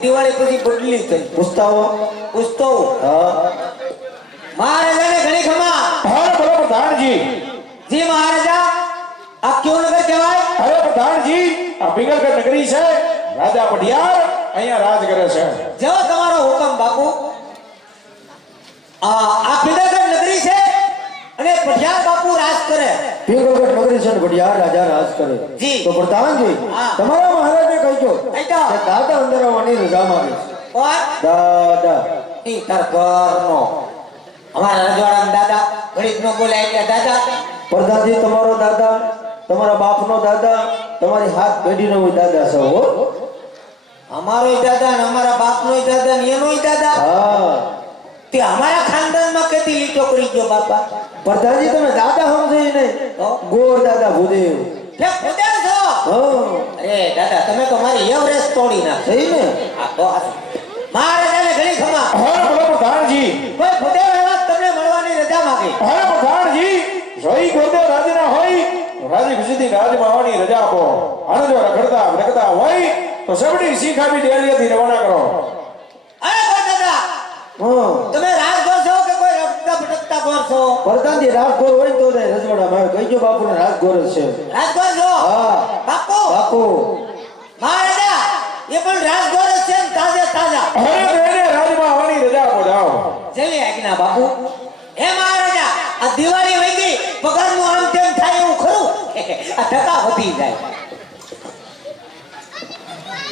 દિવાળી પછી બદલી થઈ પૂછતાઓ હા મહારાજાને ઘણી ખમા અરે બોલો પ્રધાનજી જી મહારાજા આ કયો નગર કહેવાય? અરે પ્રધાનજી આ પિંગલગઢ નગરી છે રાજા પઢિયાર અહીંયા રાજ કરે છે જો તમારો હુકમ બાપુ આ પિંગલગઢ નગરી છે અને પઢિયાર બાપુ રાજ કરે પિંગલગઢ નગરી છે ને પઢિયાર રાજા રાજ કરે જી તો પ્રધાનજી તમારા મહારાજને કહીજો કે દાદા અંદર આવવાની રજા માંગે છે કોણ? દાદા ઈ તાર ઘરનો અમારા રજવાડાના દાદા ઘડીક નો બોલાય એટલે દાદા પ્રધાનજી તમારો દાદા તમારા બાપનો દાદા તમારી હાથ પેઢીનો દાદા છે હો અમારોય દાદા ને અમારા બાપનોય દાદા ને એનોય દાદા હા તે અમારા ખાનદાનમાં કેતી લીટો કરી ગયો બાપા પ્રધાનજી તમે દાદા સમજે નહીં ગોર દાદા ભૂદેવ લે ભૂદેવ છો હા અરે દાદા તમે તો મારી એવરેસ્ટ તોડી નાખી સહી ને આ તો મહારાજાને ઘણી ખમા હા બોલો પ્રધાનજી કોઈ ભૂદેવ એવા તમને મળવાની રજા માંગી હા પ્રધાનજી જોઈ ગોદેવ રાજીના હોય રાજી ખુશીથી રાજમાં આવવાની રજા આપો અને જો રખડતા હોય તો સબડી શીખાવી ડેલીથી રવાના કરો અરે કોઈ દાદા તમે રાજગોર છો કે કોઈ રખડતા ભટકતા ગોર છો? પ્રધાનજી રાજગોર હોય તો રજવાડામાં આવે કહીજો બાપુને રાજગોર જ છે રાજગોર છો? હા બાપુ બાપુ મહારાજા એ પણ રાજગોર જ છે ને તાજા તાજા અરે બેને રાજમાં આવવાની રજા આપો જાઓ જેવી આજ્ઞા બાપુ હે મહારાજા આ દિવાળી વઈ ગઈ પગારનું આમ તેમ થાય એવું ખરું આ ધક્કા વધી જાય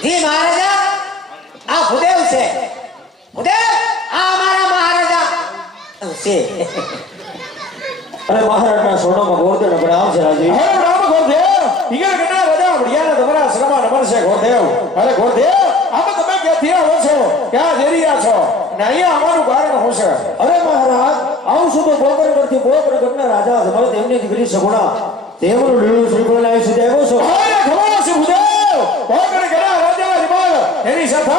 જી મહારાજા આ ભૂદેવ છે ભૂદેવ આ અમારા મહારાજા છે અરે મહારાજના સોનામાં ગોરદેવ નગર આવશે રાજી અરે રામ ગોરદેવ ઈગર ગના રાજા વડિયાના તમારા શ્રમા નંબર છે ગોરદેવ અરે ગોરદેવ આમાં તમે ક્યાંથી આવો છો ક્યાં જઈ રહ્યા છો ને અહીંયા આવવાનું કારણ શું છે અરે મહારાજ આવું છું તો ગોકરગઢથી ગોકરગઢના રાજા તમારે તેમની દીકરી સગુણા તેમનું લીલું શ્રીફળ લાવી સુધી આવ્યો છો અરે ખબર છે ભૂદેવ ગોકરગઢના રાજા વિમલ એની સાથે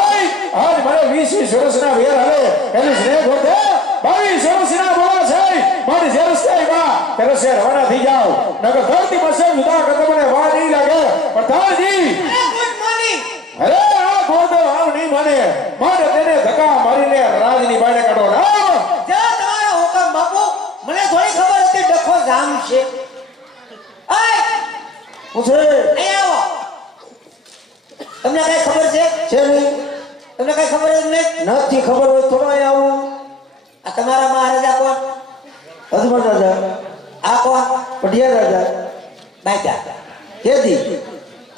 આજ મારે 20 વર્ષના વેર હાલે એની સ્નેહ ગોરદેવ 22 વર્ષના બોલા છે મારી જેરસ્તાઈમાં તેરસે રવાના થઈ જાઓ નગર ધરતી પાસે જુદા કદમને વા નહીં લાગે પ્રધાનજી ગુડ મોર્નિંગ અરે આ ગોરદેવ આવ નહીં માને માટે તેને ધક્કા મારીને રાજની બાયણે કાઢો ના જો તમારો હુકમ બાપુ મને થોડી ખબર હતી ડખો જામ છે આય પૂછે અહીં આવો તમને કઈ ખબર છે નહીં તમને કઈ ખબર જ નહીં નથી ખબર હોય થોડો અહીં આવું આ તમારા મહારાજા કોણ? અજમલ રાજા આ કોણ? પઢિયાર રાજા બાજા કેદી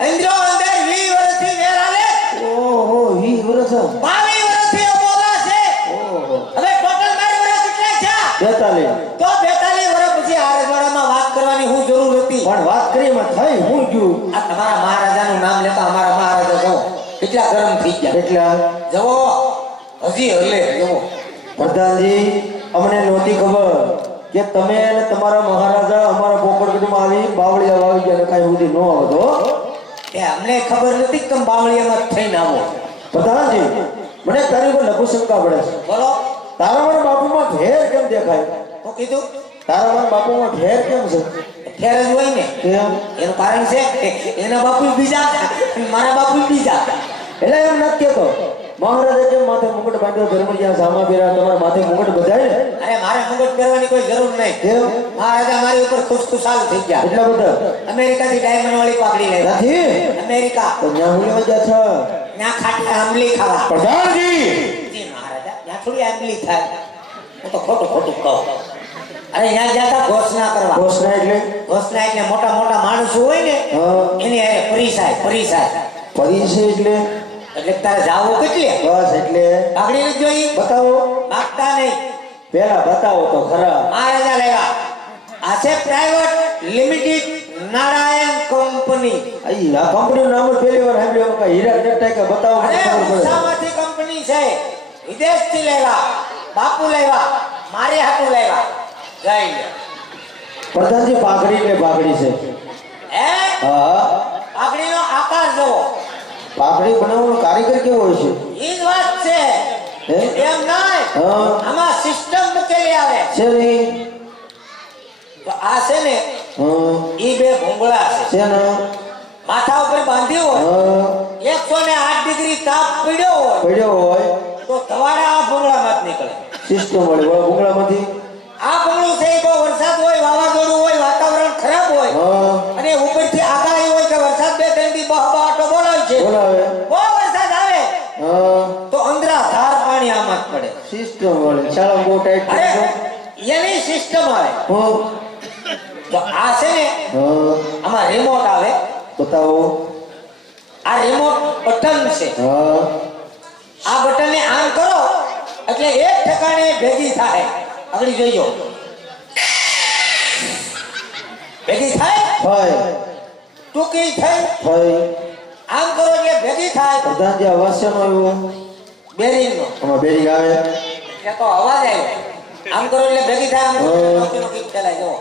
ઇન્દ્રો અંદર 20 વર્ષથી વેર હાલે ઓહો 20 વર્ષ 22 વર્ષથી બોલા છે ઓહો હવે ટોટલ મારી વર્ષ કેટલા છે? 42 તો 42 વર્ષ પછી આ રજવાડામાં વાત કરવાની હું જરૂર હતી પણ વાત કરીમાં થઈ હું ગયું આ તમારા મહારાજાનું નામ લેતા અમારા મહારાજા જો કેટલા ગરમ થઈ ગયા એટલા જવો હજી હલે જવો પ્રધાનજી અમને નહોતી ખબર કે તમે અને તમારા મહારાજા અમારા પોકળગઢમાં આવી બાવળિયા વાવી ગયા કાંઈ સુધી ન આવતો એ અમને ખબર નથી કે તમે બાવળિયામાં થઈને આવો પ્રધાનજી મને તારી પર લઘુ શંકા પડે છે બોલો તારા મારા બાપુમાં ઢેર કેમ દેખાય હું કીધું તારા મારા બાપુમાં ઢેર કેમ છે ફેર જ હોય ને કેમ એનું કારણ છે એના બાપુ બીજા મારા બાપુ બીજા એટલે એમ નથી કેતો મહારાજે કેમ માથે મુકટ બાંધ્યો ધર્મરિયા સામા પહેર્યા તમારા માથે મુકટ બધાય ને અરે મારે મુગટ કરવાની કોઈ જરૂર નહીં કેમ મહારાજા મારી ઉપર ખુશખુશાલ થઈ ગયા એટલા બધા અમેરિકાથી ડાયમંડ વાળી પાઘડી લાવ્યા નથી અમેરિકા તો ત્યાં હું લેવા જા છો ત્યાં ખાટી આંબલી ખાવા પ્રધાનજી જી મહારાજા ત્યાં થોડી આંબલી થાય હું તો ખોટું કહું અરે ત્યાં જતા ઘોષણા કરવા ઘોષણા એટલે મોટા મોટા માણસો હોય ને એની પરિસાય પરિચય એટલે તારે જાવું કેટલે બસ એટલે પાઘડી નથી જોઈ બતાવો માગતા નહીં પેલા બતાવો તો ખરા મહારાજા લેવા આ છે પ્રાઇવેટ લિમિટેડ નારાયણ કંપની આ કંપનીનું નામ જ પહેલી વાર સાંભળ્યું કે હીરા નેટા કે બતાવો મને અરે ખબર પડે ઉષામાંથી કંપની છે વિદેશથી લેવા બાપુ લેવા મારે હાટું લેવા જઈ લે પ્રધાનજી પાઘડી છે હે હા પાઘડીનો આકાર જોવો પાઘડી બનાવવાનો કારીગર કેવો હોય છે ઈ જ વાત છે હે એમ નહીં હા આમાં સિસ્ટમ મૂકેલી આવે છે નહીં તો આ છે ને હા ઈ બે ભૂંગળા છે છે ને માથા ઉપર બાંધ્યું હોય 108 ડિગ્રી તાપ પડ્યો હોય તો ધવાડા આ ભૂંગળામાં જ નીકળે. સિસ્ટમ મળે બોલો ભૂંગળામાંથી. આ ભૂંગળું છે તો વરસાદ હોય, વાવાઝોડું હોય, વાતાવરણ ખરાબ હોય અને ઉપરથી આગાહી હોય કે વરસાદ 2-3 દી બહાબાટો બોલાવે છે, બહુ વરસાદ આવે તો અંદરા ધાર પાણી આમાં જ પડે. સિસ્ટમ મળે ચાલો બહુ ટાઈટ અરે એની સિસ્ટમ આવે તો આ છે ને આમાં રિમોટ આવે. બતાવો. આ રિમોટ બટન છે. આ બટનને આમ કરો એટલે એક ઠેકાણે ભેગી થાય. આગળ જોઈજો ભેગી થાય ટૂંકી થાય. આમ કરો એટલે ભેગી થાય. પ્રધાનજી અવાજ શેનો આવ્યો? બેરિંગ નો. આમાં બેરિંગ આવે એટલે તો અવાજ આવ્યો. આમ કરો એટલે ભેગી થાય. આમ કરો એટલે ગીત ચલાય. જો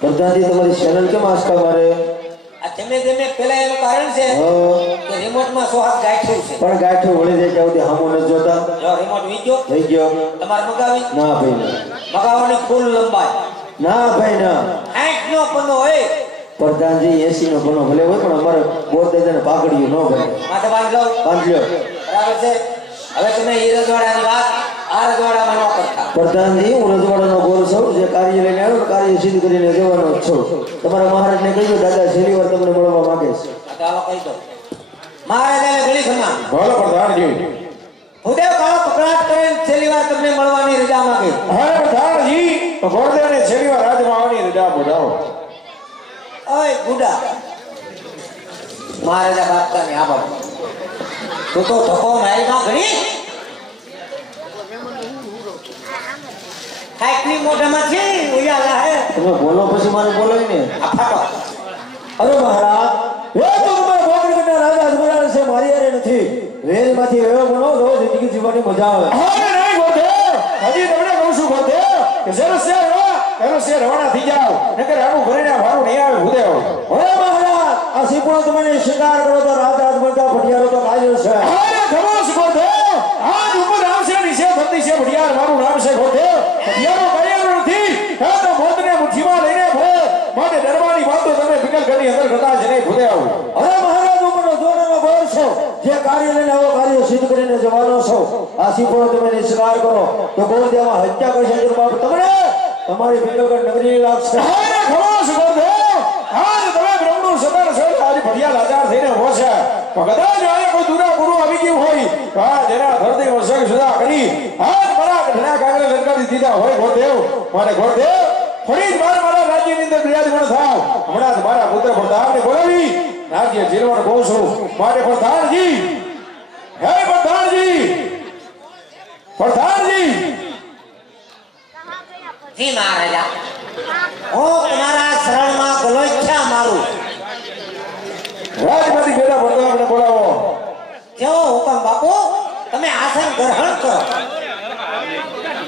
પ્રધાનજી તમારી ચેનલ કેમ આસ્કા મારે? આ ધીમે ધીમે પેલા એનું કારણ છે કે રિમોટમાં સોહાગ ગાંઠ્યું છે. પણ ગાંઠ્યું વળી જાય ત્યાં સુધી હામો નથી જોતા. જો રિમોટ વીજો થઈ ગયો. તમારે મગાવી? ના ભાઈ ના. મગાવવાની ફૂલ લંબાઈ? ના ભાઈ ના. 60 નો પન્નો હોય. પ્રધાનજી 80 નો પન્નો ભલે હોય પણ અમારે બોરદાદાને પાઘડીયું ન ભરે. માથે બાંધ લો. બાંધ લ્યો. બરાબર છે. હવે તમે એ રજવાડાની વાત આ રજવાડામાં ન કરતા. પ્રધાનજી હું રજવાડાનો ગોર છું, જે કાર્ય લઈને આવ્યો કાર્ય સિદ્ધ કરીને જવાનો જ છું. તમારા મહારાજને કહ્યું દાદા છેલ્લી વાર તમને મળવા માંગે છે. તો આવો કહી દો. મહારાજાને ઘણી ખમા. બોલો પ્રધાનજી. ભૂદેવ કાળો પકડાટ કરીને છેલ્લી વાર તમને મળવાની રજા માંગે. હા પ્રધાનજી ગોરદેવને છેલ્લી વાર રાજમાં આવવાની રજા બોલાવો. ઓય બુડા મહારાજા બાપતા ને આવો. તું તો ધક્કો મારી માં ઘણી કાઈકની મોઢામાં છે ઉયાલા હે. તમે બોલો પછી મારે બોલાય ને. આ ફાટો. અરે મહારાજ એ તો તમારા બોકડના રાજા અજમરાલ છે, મારી યાર નથી. રેલમાંથી એવો બનો રોજ જિંદગી જીવવાની મજા આવે. હા નહીં ગોરદેવ હજી તમને કહું છું ગોરદેવ કે જરસે રવાના થઈ જાવ નકર આનું ઘરેના ભારું નહીં આવે ભૂદેવ. અરે મહારાજ આ સિપુણો તમને શિકાર કરો તો રાજા અજમરતા ભટિયારો તો કાયો છે. અરે ખમોશ ગોરદેવ આજ ઉપર નામ છે નીચે ધરતી છે ભટિયાર મારું નામ છે ગોરદેવ. ભટિયારો કાયો નથી આ તો મોતને મુઠ્ઠીમાં લઈને ભરે માટે ડરવાની વાતો તમે વિકલ કરી અંદર કદાચ નહીં ભૂદેવ. અરે મહારાજ ઉપરનો જોરનો બોર છો, જે કાર્ય લઈને આવો કાર્ય સિદ્ધ કરીને જવાનો છો. આ સિપુણો તમે નિસ્કાર કરો તો ગોરદેવમાં હત્યા કરશે બાપ તમને તમારી ભીલગઢ નગરી લાગશે. અરે ખમોશ ગોરદેવ આજ તમે બ્રહ્મનું સદર છો આજ ભડિયા લાચાર થઈને હોશે. કદાચ આયા કોઈ દુરા ગુરુ આવી ગયું હોય તો આ જેના ધરતી વસક સુધા કરી આજ મારા ઘણા કાગળે લટકાવી દીધા હોય ગોરદેવ મારે ગોરદેવ ફરી જ મારા રાજ્યની અંદર બિરાજમાન થાવ. હમણાં જ મારા પુત્ર પ્રધાનને બોલાવી રાજ્ય જીરવાનું કહું છું. મારે પ્રધાનજી હે પ્રધાનજી જી મહારાજા હું તમારા શરણમાં ગલોચ્છા મારું. રાજમાંથી બેટા પ્રધાનને બોલાવો. જેવો હુકમ બાપુ. તમે આસન ગ્રહણ કરો.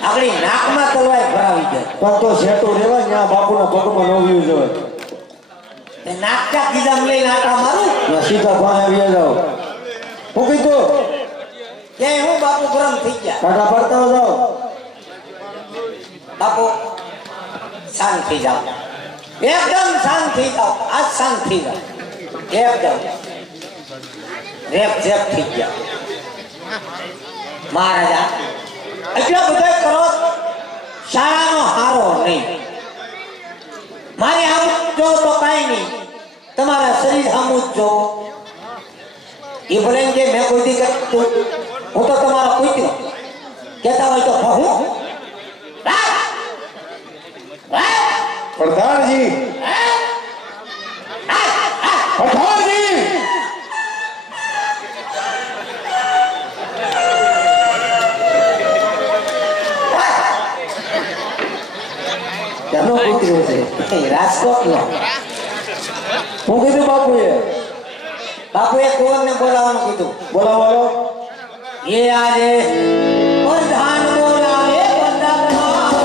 આગળી નાકમાં તલવાર ભરાવી દે. પણ તો શેટું રેવાય ત્યાં બાપુના પગમાં ન વ્યુ જોઈએ. તે નાકટા કીધા લઈને આટા મારું. સીધા પાસે આવી જાઓ. હું કીધું કે હું બાપુ ગરમ થઈ ગયા. કાંટા પડતા જાઓ. બાપુ શાંત થઈ જાઓ. એકદમ શાંત થઈ જાઓ. આજ શાંત થઈ જાઓ. એકદમ રેપ જેપ થઈ ગયા. મહારાજા એટલા બધા કરો શાળાનો હારો નહીં. મારી આમ જો તો કાંઈ નહીં. તમારા શરીર સામું જ જો. એ ભલે કે મેં કોઈ દી કરતું હું તો તમારો કોઈ કહેતા હોય તો હું પ્રધાનજી પ્રધાનજી કેનો કૂતરો છે? રાજકોટનો. હું કીધું બાપુએ કુંવરને બોલાવવાનું કીધું. બોલાવો. એ આજે પ્રધાન બોલાવે પ્રધાન બોલાવે.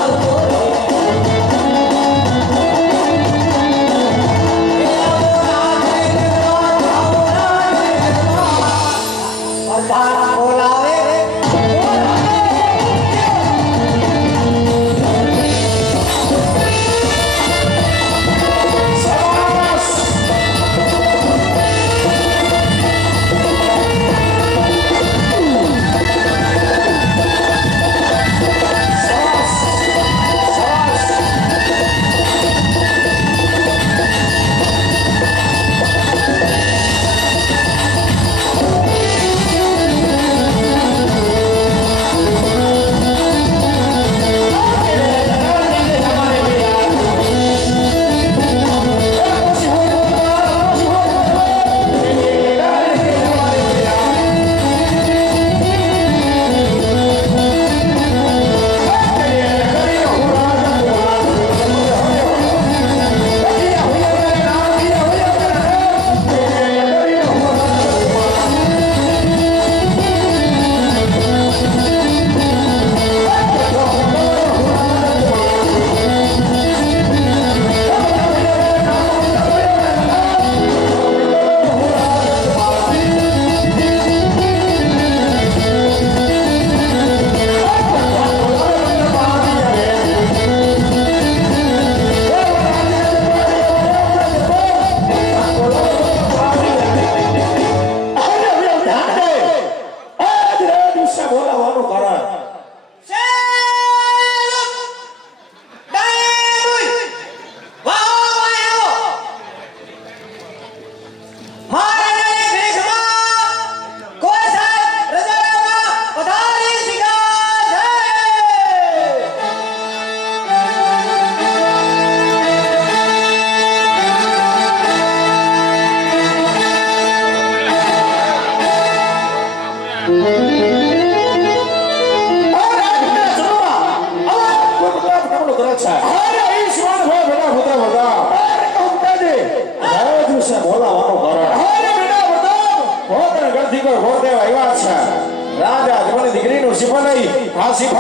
રાજા તમારી દીકરીનું શિફળ નહીં આ શિફળ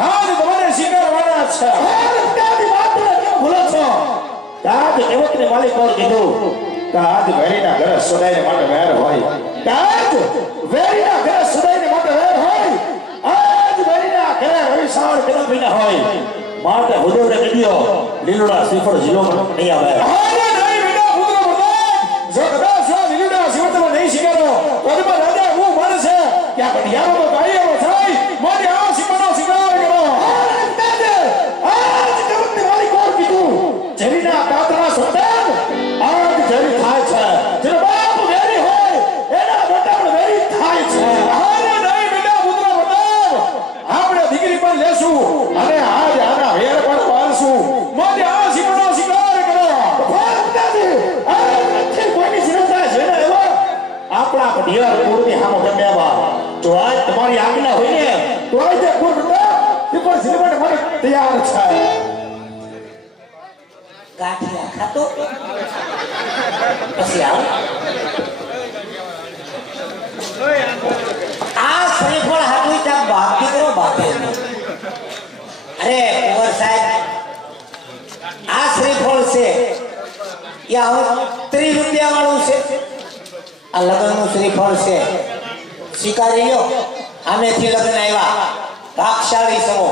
આજ તમારે સ્વીકારવાના છે ભૂલો છો આજ દેવકને માલિક ઓર કીધું કે આજ વેરીના ઘરે સદાયને માટે વેર હોય આજ વેરીના ઘરે સદાયને માટે વેર હોય આજ વેરીના ઘરે રવિશાળ કદમ ના હોય માટે હુદેવને કીધો લીલુડા શ્રીફળ જીલો નહીં આવે જો કદાચ આ લીલુડા શ્રીફળ નહીં સ્વીકારો તો રાજા હું માને છે કે આ ઘડિયાળો તો ગાયો થાય મોટી આ શિફળનો સ્વીકાર કરો આજ દેવકને માલિક ઓર કીધું જેરીના કાતરા સંતાન આજ જેરી થાય છે જેનો બાપ વેરી હોય એના બેટા પણ વેરી થાય છે આને નહીં બેટા પુત્ર બતાવ આપણે દીકરી પણ લેશું અને આજ આના વેર પણ પાલશું મોટી આ શિફળનો સ્વીકાર કરો કોઈની શિરતા છે ને એવો આપણા ઘડિયાળ પૂરની સામે ગમ્યાવા જો આજ તમારી આજ્ઞા હોય ને તો આજ તે પૂર્ણતા તે પણ સિનેમાને મને તૈયાર છે ગાંઠિયા ખાતો પછી આવ આ શ્રીફળ હાટું ત્યાં બાપ દીકરો બાપે અરે કુંવર સાહેબ આ શ્રીફળ છે એ હવે 30 રૂપિયા વાળું છે આ લગ્નનું શ્રીફળ છે સ્વીકારી લ્યો આમેથી લગ્ન આવ્યા ભાગશાળી સમો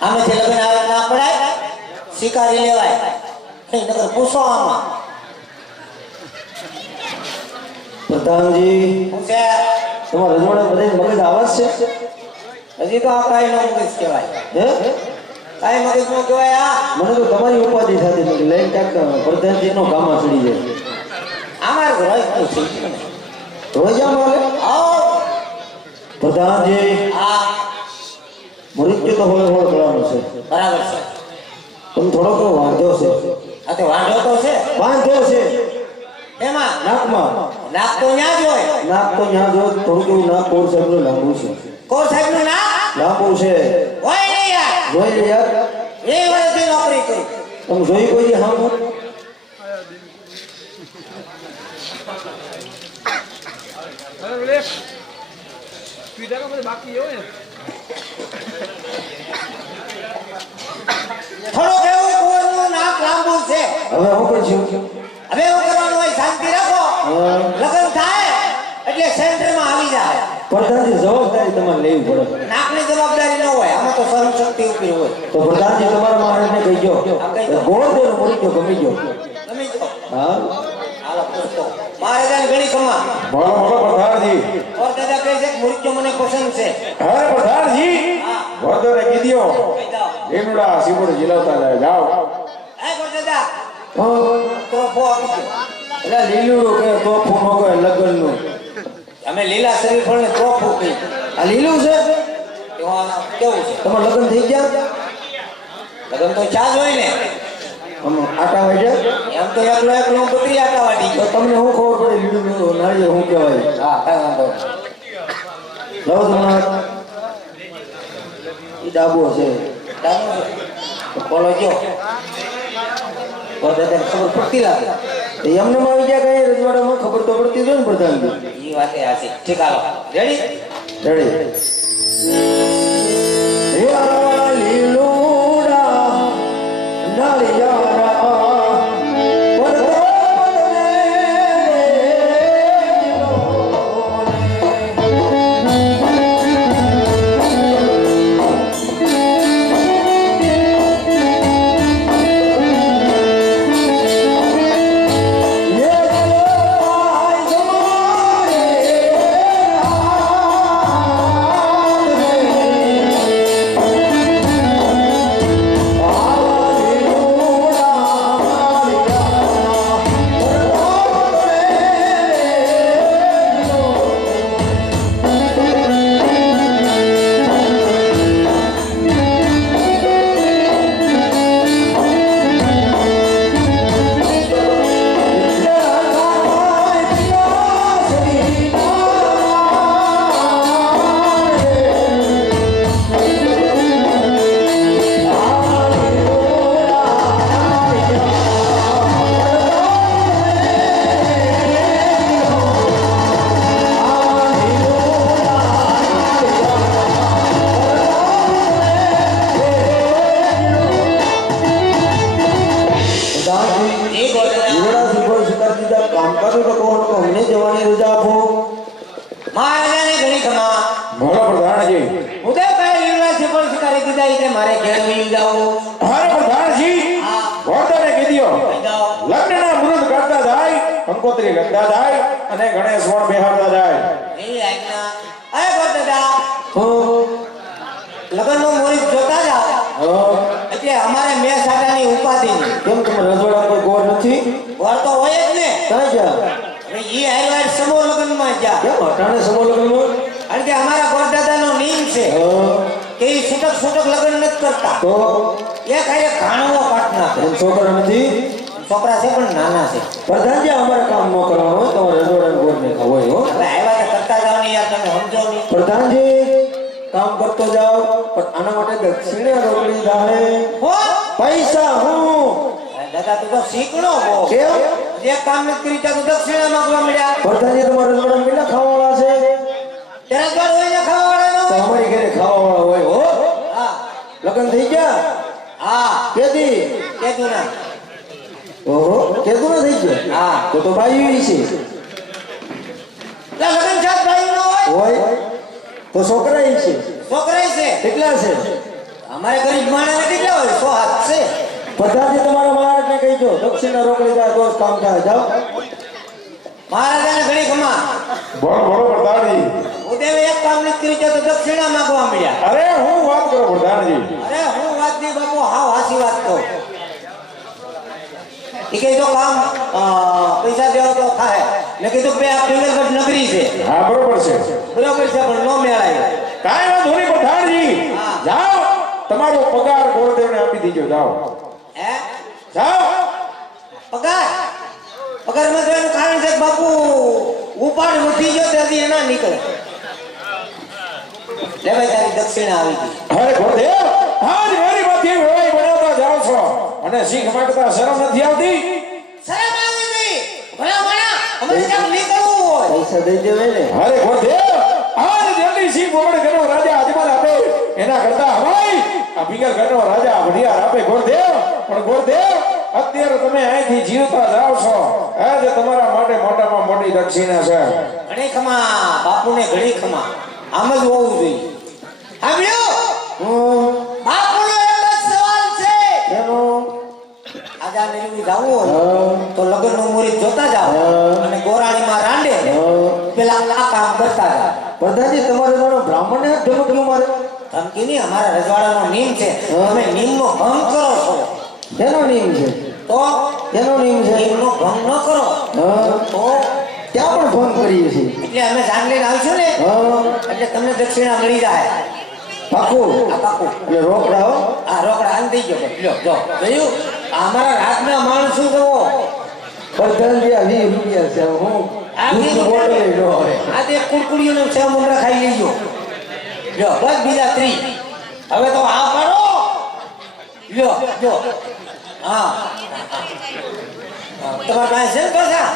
આમેથી લગ્ન આવે ના પડાય સ્વીકારી લેવાય નહીં નકર પૂછો આમાં પ્રધાનજી હું છે તમારા રજવાડા બધે મગજ આવાજ છે હજી તો આ કાંઈ નો મગજ કહેવાય હે કાંઈ મગજ નો કહેવાય આ મને તો તમારી ઉપાધિ થતી નથી લઈને ક્યાંક પ્રધાનજીનો કામા ચડી જાય અમારે તો રોજ થઈ ગયું ને રોજ આમ હાલે આવો પ્રધાનજી આ મૃત્યુ તો હોળે હોળ કરવાનું છે બરાબર છે તમે થોડોક વાંધો છે આ તો વાંધો તો છે વાંધો છે એમાં નાકમાં નાક તો ન્યા જ હોય નાક તો ત્યાં જો થોડુંક એવું નાક કોર સાહેબનું લાંબુ છે કોર સાહેબ નું નાક લાંબુ છે હોય નહીં યાર જોઈ લે યાર એ વર્ષથી નોકરી કરી તમે જોઈ કોઈ દી હા થોડોક એવું કોરનું નાક લાંબુ છે હવે હું પણ છું હવે એવું કરવાનું હોય શાંતિ રાખો લગ્ન થાય એટલે સેન્ટરમાં આવી જાય પ્રધાનજી જવાબદારી તમારે લેવી પડે નાકની જવાબદારી ન હોય આમાં તો સર્વ શક્તિ ઉપરી હોય તો પ્રધાનજી તમારા મહારાજને કહી ગયો ગોળદેવનો મૃત્યુ ગમી ગયો ગમી જો હા હાલો પૂછતો મહારાજાને ઘણી ખમા બોલો બોલો પ્રધાનજી ઓર દાદા કહે છે કે મૃત્યુ મને પસંદ છે હા પ્રધાનજી વર્ધને કીધો કહી દો લીલુડા શ્રીફળ જીલવતા જાય જાઓ હે ઓર દાદા હા તો ફો આપી દો એટલે લીલું કે તોફું નો કોઈ લગ્નનું અમે લીલા શ્રીફળને ચોખ્ખું કહી આ લીલું છે એમાં કેવું છે તમારે લગ્ન થઈ ગયા લગ્ન તો ચા જ હોય ને આમ આટા વાગ્યા એમ તો એકલો એકલો બધી આટા વાટી તો તમને શું ખબર પડે લીલું નાળિયેર શું કહેવાય હા કાંઈ વાંધો નહીં. લાવો તમારા એ ડાબો છે ડાબું છે. તો બોલો જો ઓર દાદાને ખબર પડતી લાગે તો એમને માં આવી ગયા કઈ રજવાડામાં ખબર તો પડતી હોય ને પ્રધાનજી એ વાતે હાચી ઠીક હાલો રેડી રેડી લીલુડા નાળિયારા ખમા બોલો પ્રધાનજી. ઉદયભાઈ યુનિવર્સિટી પર શિકારી કીધા કે મારે ઘેરવી જાવું. અરે પ્રધાનજી, હા. ગોરધને કીધું જાઓ. લગ્નના મુહૂર્ત કરતા જાય, કંકોત્રી લખતા જાય અને ગણેશ વણ બેહાડતા જાય. એ આજ્ઞા. અરે ગોરદાદા, હું લગ્નનું મુહૂર્ત જોતા જાઓ. એટલે અમારે મેં સાડાની ઉપાધિ નહીં. કેમ તમે રજવાડા કોઈ ગોળ નથી ઘર તો હોય જ ને. ક્યાં ગયા હવે ઈ હાલવાર સમૂહ લગ્નમાં જા. કેમ અટાણે સમૂહ લગ્નમાં કારણ કે અમારા ગોરદાદાનો નિયમ છે કે ઈ છૂટક લગ્ન નથી કરતા. તો એ ખાલી ઘાણવો કાઢ નાખે. એમ છોકરા નથી છોકરા છે પણ નાના છે. પ્રધાનજી અમારે કામ ન કરવાનું હોય તમારે રજવાડા ગોળ નહીં ખાવું હોય હો હવે આવ્યા તો કરતા જાઓ ને યાર, તમે સમજો નહીં. પ્રધાનજી કામ કરતો જાઓ પણ આના માટે દક્ષિણે રોકડી થાય હો? પૈસા હું દાદા તું તો શીખણો બહુ. કેમ જે કામ નથી કરી ત્યાં તું દક્ષિણા માંગવા મળ્યા. પ્રધાનજી તમારે રજવાડા કેટલા ખાવાવાળા છે ત્યારે ઘર હોય ને ખાવાવાળા તો ન હોય. અમારી ઘરે ખાવાવાળા હોય હો હા લગ્ન થઈ ગયા હા કેદી કીધું ના. ઓહો કેદું ના થઈ ગયા હા. તો બાઈ છે એટલે લગ્ન સાથ ભાઈ નો હોય. હોય તો છોકરા છે છોકરા છે. કેટલા છે અમારે ગરીબ માણસને કેટલા હોય? 100 હાથ છે. પ્રધાનજી તમારા મહારાજને કહીજો દક્ષિણા રોકડી જાય તો જ કામ થાય જાઓ મહારાજાને ઘણી ખમા. બોલો બોલો પ્રધાનજી. ઉદયે એક કામ નથી કરી ત્યાં તો દક્ષિણા માંગવા મળ્યા. અરે હું વાત કરું પ્રધાનજી. અરે હું વાત નહીં બાપુ, હાવ હાસી વાત કહું. એ કે જો કામ પૈસા દેવો તો થાય. મેં કીધું બે આ પિંગલગઢ નગરી છે, હા બરોબર છે. બરોબર છે, પણ નો મેળાય. કાંઈ વાંધો નહીં પ્રધાનજી. હા. જાઓ તમારો પગાર ગોરદેવને આપી દીજો. જાઓ હે જાઓ. પગારમાં તો એનું કારણ છે કે બાપુ ઉપાડ વધી ગયો ત્યાંથી એના નીકળે. લે ભાઈ તારી દક્ષિણા આવી ગઈ. અરે ગોરદેવ, આજ મારી માથે હોય બનાવતા જાઓ છો અને શીખ માંગતા શરમ નથી આવતી? શરમ આવી ગઈ. ભલા માણા અમારે કામ નીકળવું હોય. પૈસા દઈ દેવાય ને અરે ગોરદેવ, આજ જલ્દી શીખ મોગડ ઘરનો રાજા અજમાલ આપે એના કરતા હવાઈ આ ભીગર ઘરનો રાજા વઢિયાર આપે. ગોરદેવ, પણ ગોરદેવ અત્યારે તમે અહીંથી જીવતા જાઓ છો, આજે તમારા માટે મોટામાં મોટી દક્ષિણા છે. ઘણી ખમા બાપુને, ઘણી ખમા. આમ જ હોવું જોઈએ. આવ્યો બાપુનો એક જ સવાલ છે. એનો આજા મેળવી જાવું હોય તો લગ્નનું મુહૂર્ત જોતા જાઓ અને ગોરાણીમાં રાંડે પેલા આ કામ કરતા જાઓ. પ્રધાનજી તમારે મારો બ્રાહ્મણને હાથ ઢમક્યું મારે ધમકી નહીં, અમારા રજવાડાનો નિયમ છે. તમે નિયમનો ભંગ કરો છો એનો નિયમ છે તો એનો નિયમ છે નિયમનો ભંગ ન કરો તો ત્યાં પણ ફોન કરીએ છીએ એટલે અમે જાન લઈને આવશું ને એટલે તમને દક્ષિણા મળી જાય. પાકું આ પાકું. એટલે રોકડા હો આ રોકડા આન થઈ ગયો. લ્યો જો જોયું, આ અમારા રાજના માણસો જુઓ. પ્રધાનજી આ 20 રૂપિયા છે હું આ દૂધની બોટલ ય ન હોય આ તે કુરકુડીઓનો સેવ મમરા ખાઈ લેજો. લ્યો બસ બીજા 30. હવે તો આ પાડો. લ્યો લ્યો. હા તમારા પાસે છે ને પૈસા?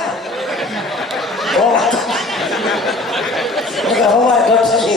હવા ઘટશે.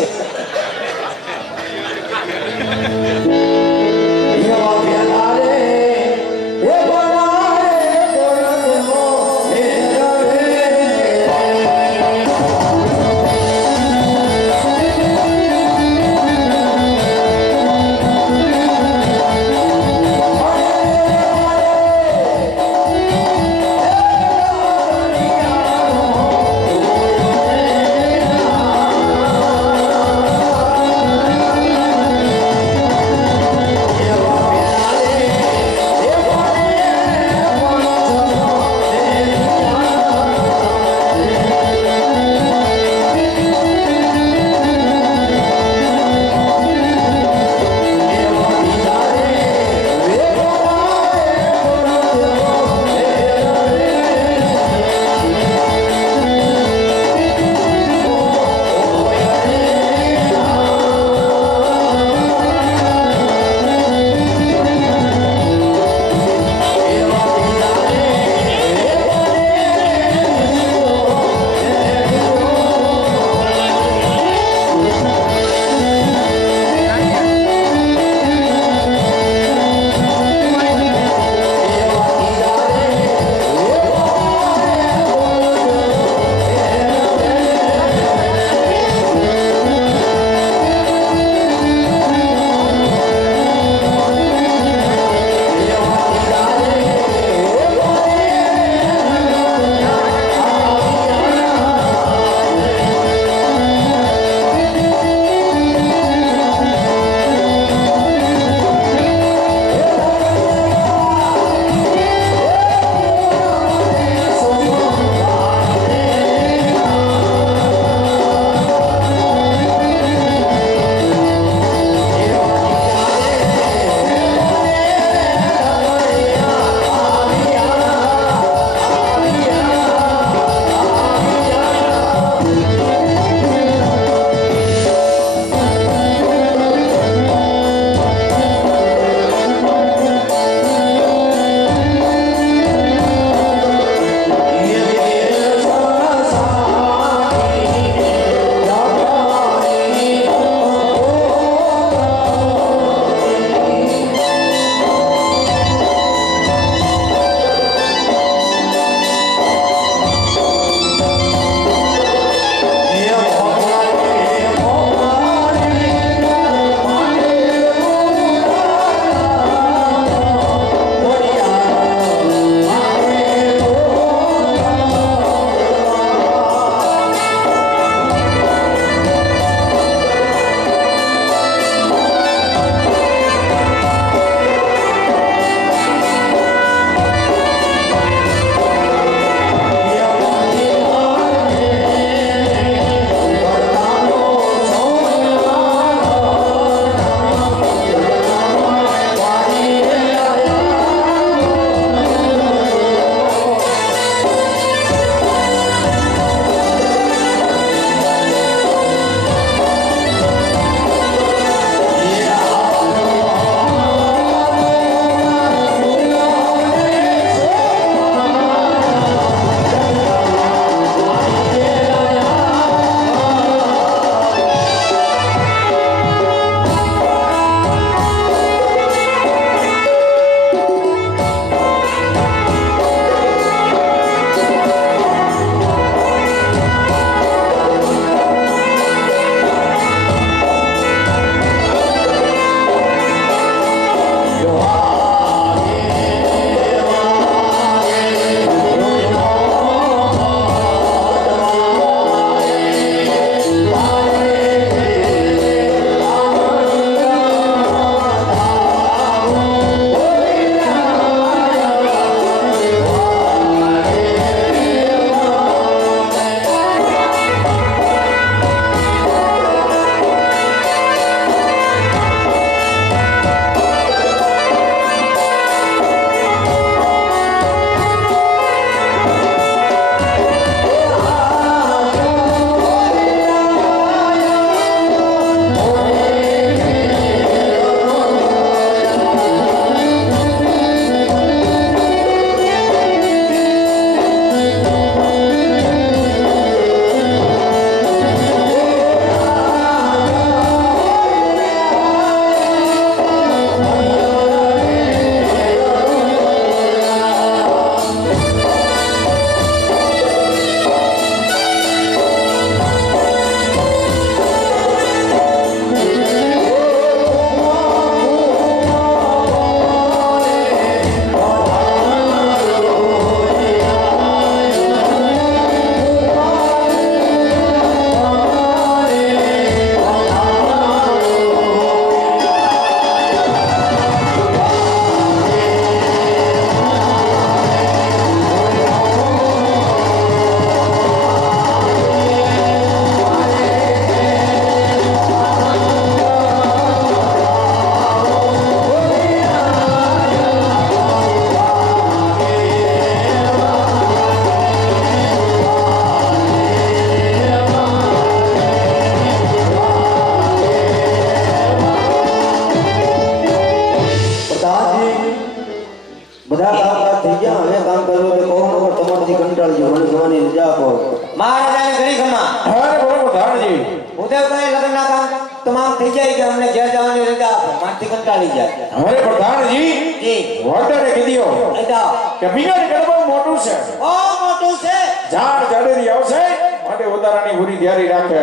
કંટાળી ગયો મને જવાની રજા આપો મહારાજાને ઘણી ખમા અરે બોલો પ્રધાનજી ઉદય કહે લગ્નના કામ તમામ થઈ જાય કે અમને ઘેર જવાની રજા આપો મારથી કંટાળી જાય અરે પ્રધાનજી જી વર્તને કીધો આજા કે બિગાડ ગરબા મોટું છે ઓ મોટું છે જાણ જાડેરી આવશે માટે વધારાની પૂરી તૈયારી રાખે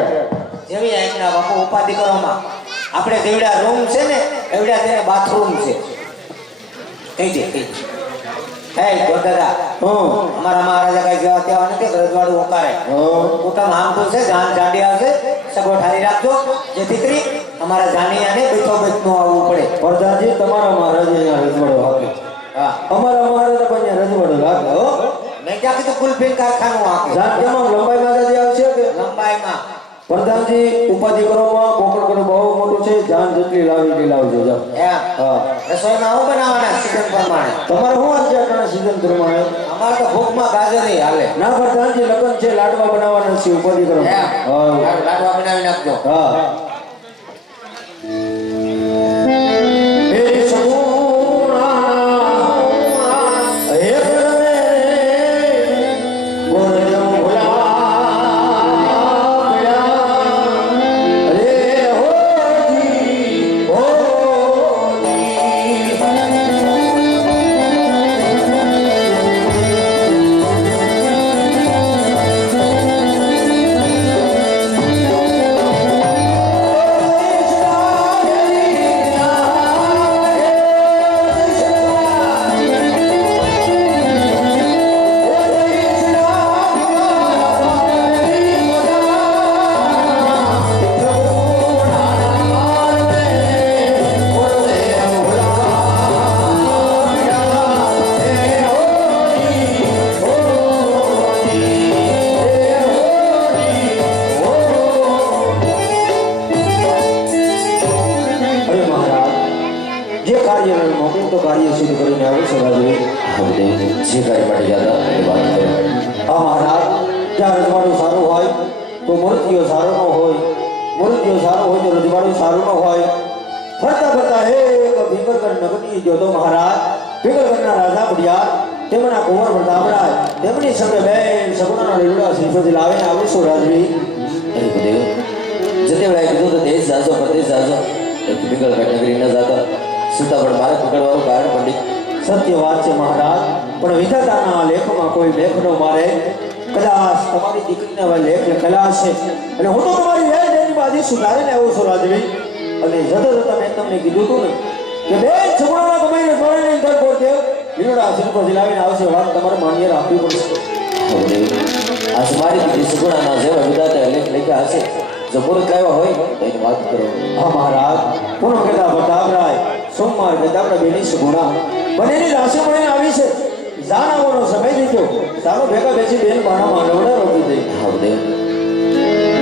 જેવી આજના બાપુ ઉપાધિ કરવામાં આપણે દેવડા રૂમ છે ને એવડા તેને બાથરૂમ છે કહી દે કહી હે ગોદાદા અમારા મહારાજા કઈ જેવા તેવા નથી રજવાડું ઓકારે કુટુંબ હામતું છે જાન જાડી આવશે સગવડ હારી રાખજો જેથી કરી અમારા જાનીયાને બેઠો બેઠ આવવું પડે પ્રધાનજી તમારા મહારાજે અહીંયા રજવાડો હાકે હા અમારા મહારાજા પણ અહીંયા રજવાડો રાખે હો મેં ક્યાં કીધું કુલફીન કારખાનું હાકે જાન કેમાં લંબાઈમાં દાદી આવશે કે લંબાઈમાં પ્રધાનજી ઉપાધિ કરવામાં કોકણ કરો બહુ મોટું છે જાન જેટલી લાવી લાવજો જાઓ એમ હા રસોઈમાં હું બનાવવાના સિઝન પ્રમાણે તમારે શું આજે આટલા સીઝન પ્રમાણે અમારે તો ભૂખમાં ગાજરી હાલે ના પ્રધાનજી લગ્ન છે લાડવા બનાવવાના છે ઉપાધિ કરો એમ હા લાડવા બનાવી નાખજો હા હે સગુણા હે પરમે ગોરજમ ભુલા અરે હોજી તો કાર્ય સિદ્ધ કરીને આવે છે રાજવી આપણે જે કાર્ય માટે ગયા હતા એ વાત કરો. આ મહારાજ જ્યાં રજવાડું સારું હોય તો મૂર્તિઓ સારો ન હોય મૂર્તિઓ સારો હોય તો રજવાડું સારું ન હોય ફરતા ફરતા હે એક ભીમરગઢ નગરની જો તો મહારાજ ભીમરગઢના રાજા બુડિયાર તેમના કુંવર પ્રતાપરાજ તેમની સંગે બેન સગુણાના લીલુડા શ્રીફળ લાવીને આવીશું રાજવી અરે ગુરુદેવ જતે વેળાએ કીધું તો દેશ જાજો પ્રદેશ જાજો એક પિંગલગઢ નગરી ન જાતા સુતા પણ મારે પકડવાનું કારણ પંડિત સત્ય વાત છે મહારાજ પણ વિધાતાના લેખમાં કોઈ લેખ ન મારે કદાચ તમારી દીકરીને હવે લેખ લખેલા હશે અને હું તો તમારી વેળની બાજી સુધારીને આવું છું રાજવી અને જતો જતા મેં તમને કીધું હતું ને કે બેન છોકરાના કમાઈને જોડે ઇન્ટર કોર દેવ લીલોડા શિલ્પ દિલાવીને આવશે વાત તમારે માન્ય રાખવી પડશે ગુરુદેવ આ મારી દીકરી સુગુણાના જેવા વિધાતા લેખ લખ્યા હશે જો પૂરત લાવ્યા હોય તો એની વાત કરો. હા મહારાજ પૂનમ કહેતા પ્રતાપરાય સોમવાર કહેતા આપણે બેની સુગુણા બંનેની રાશિ મળીને આવી છે જાન આવવાનો સમય દીધો ચાલો ભેગા બેસી બેન બાણામાં નવડા રોકી દઈ હા ગુરુદેવ હે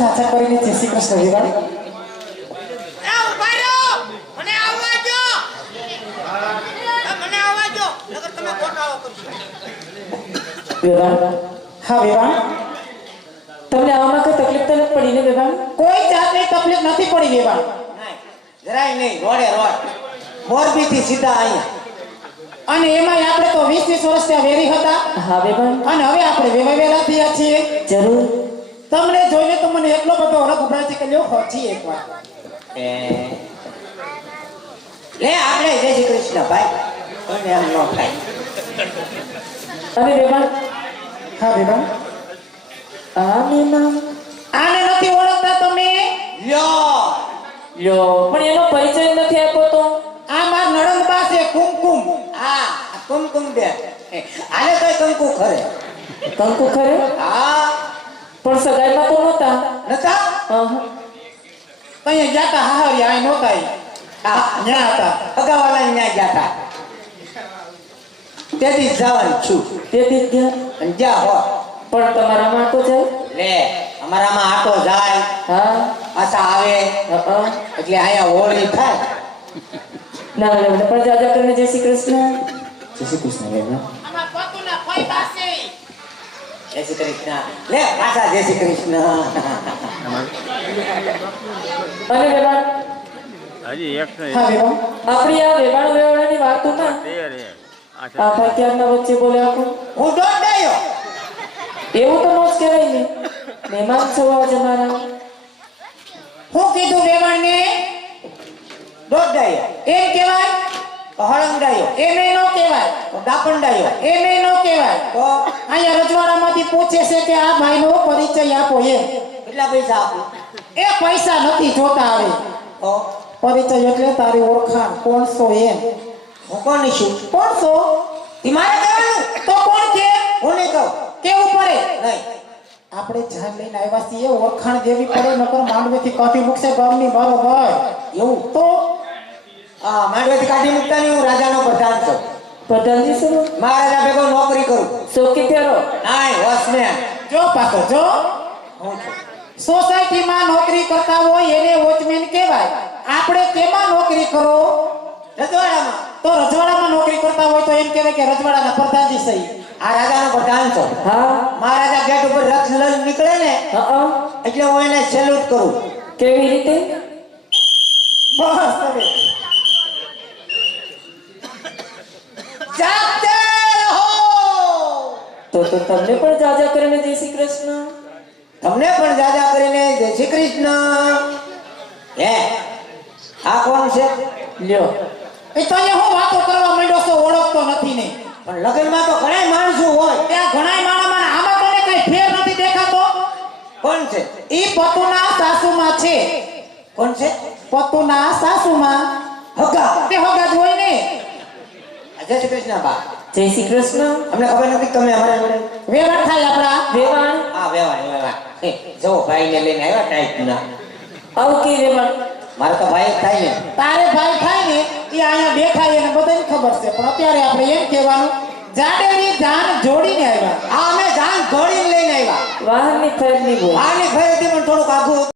ચાચા કરીને જય શ્રી કૃષ્ણ વેવાણ. વેવાણ, હા વેવાણ, તમને આવામાં કઈ તકલીફ તો નથી પડી ને વેવાણ? કોઈ જાતની તકલીફ નથી પડી વેવાણ. જરાય નહીં, રોડે રોડ મોરબીથી સીધા અહીંયા. અને એમાંય આપણે તો 20-20 વર્ષ ત્યાં વેરી હતા. હા વેવાણ. અને હવે આપણે વેવાયેલા થયા છીએ. જરૂર. તમને જોઈને તો મને એટલો બધો હરખ ઉભરાય છે કે લ્યો હોજી એકવાર. લે આપણે જય શ્રી કૃષ્ણ ભાઈ, કોઈને આમ ન થાય. અને વેવાણ, હા વેવાણ, આને નથી ઓળખતા તમે? લ્યો લ્યો, પણ એનો પરિચય નથી આપ્યો તો. આ માર નણંદબા છે કુમકુમ. હા કુમકુમ બેન, આને કઈ કંકુ ખરે. કંકુ ખરે? હા પણ સગાઈમાં તો નહોતા. નતા કઈ ગયા તા હાહરિયા, આ નહોતા ઈ. હા ન્યા હતા. અગાવાલા ન્યા ગયા હતા. તેથી જ જવાનું છું. તેથી જ ગયા. અને જ્યાં હો પણ તમારામાં તો જાય. લે અમારામાં આટો જાય, હા. પાછા આવે એટલે અહીંયા હોળી થાય. ના ના, પણ જાજા કરીને જય શ્રી કૃષ્ણ. જય શ્રી કૃષ્ણ વેવાણ. અમાર પતુના ફઈ પાસે. જય શ્રી કૃષ્ણ. લે પાછા જય શ્રી કૃષ્ણ. અને વેવાણ, હજી એક હા વેવાણ, આપણી આ વેવાણ વેવાણાની વાતોમાં આ ભાઈ ક્યારના વચ્ચે બોલ્યા કો. હું દોડાયો. એવું તો મોજ કહેવાય ને. મહેમાન છો આજ અમારા. હું કીધું વેવાણને? દોડાયો. એમ કહેવાય? હળંગાયો. એમ નો કહેવાય. દાપંડાયો. એમ નો કહેવાય. તો અહીંયા રજવાડામાંથી પૂછે છે કે આ ભાઈનો પરિચય આપો એમ. કેટલા પૈસા આપું? એ પૈસા નથી જોતા આવે. તો પરિચય એટલે તારી ઓળખાણ, કોણ છો એમ. હું કોની છું? કોણ છો? ઈ મારે કહેવાનું? તો કોણ કે? હું નહીં કહું. કેવું પડે? નહીં. આપણે જાન લઈને આવ્યા છીએ, ઓળખાણ દેવી પડે, નકર માંડવેથી કાઢી મૂકશે ગામની બરોબર. એવું તો હા માંડવેથી કાઢી મૂકતા નહીં, હું રાજાનો પ્રધાન છું. પ્રધાનજી શું? મહારાજા ભેગો નોકરી કરું. ચોકી ફેરો. નાય વોચમેન જો પાછો જો. હું છું. સોસાયટીમાં નોકરી કરતા હોય એને વોચમેન કહેવાય. આપણે કેમાં નોકરી કરો? રજવાડામાં. તો રજવાડામાં નોકરી કરતા હોય તો એમ કહેવાય કે રજવાડાના પ્રધાનજી સહી. આ રાજાનો પ્રધાન છું. હા. મહારાજા ગેટ ઉપર રથ લઈને નીકળે ને હા. એટલે હું એને સેલ્યુટ કરું. કેવી રીતે? બસ હવે. જાગતે રહો. તો તમને પણ જાજા કરીને જય શ્રી કૃષ્ણ. તમને પણ જાજા કરીને જય શ્રી કૃષ્ણ. હે આ કોણ છે? લ્યો. એ તો અહીંયા હું વાતો કરવા માંડ્યો છો, ઓળખતો નથી ને. પણ લગ્નમાં તો ઘણા માણસો હોય. ત્યાં ઘણાય માણામાં આમાં તને કઈ ફેર નથી દેખાતો? કોણ છે? ઈ પતુના સાસુમાં છે. કોણ છે? પતુના સાસુમાં. હગા. તે હગા જ હોય ને. જય શ્રી કૃષ્ણ બા. જય શ્રી કૃષ્ણ. અમને ખબર નથી કે તમે અમારા જોડે. વેવાણ થાય આપણા. વેવાણ. હા વેવાણ. જો ભાઈને લઈને આવ્યા ટાઈપના. આવું કે વેવાણ. મારે તો ભાઈ જ થાય ને. તારે ભાઈ થાય ને એ અહીંયા બેઠા એને બધાને ખબર છે, પણ અત્યારે આપણે એમ કહેવાનું જાડેની જાન જોડીને આવ્યા. હા અમે જાન ઘોડીને લઈને આવ્યા. વાહનની ખરીદની બોલ. આની ખરીદી પણ થોડુંક આઘું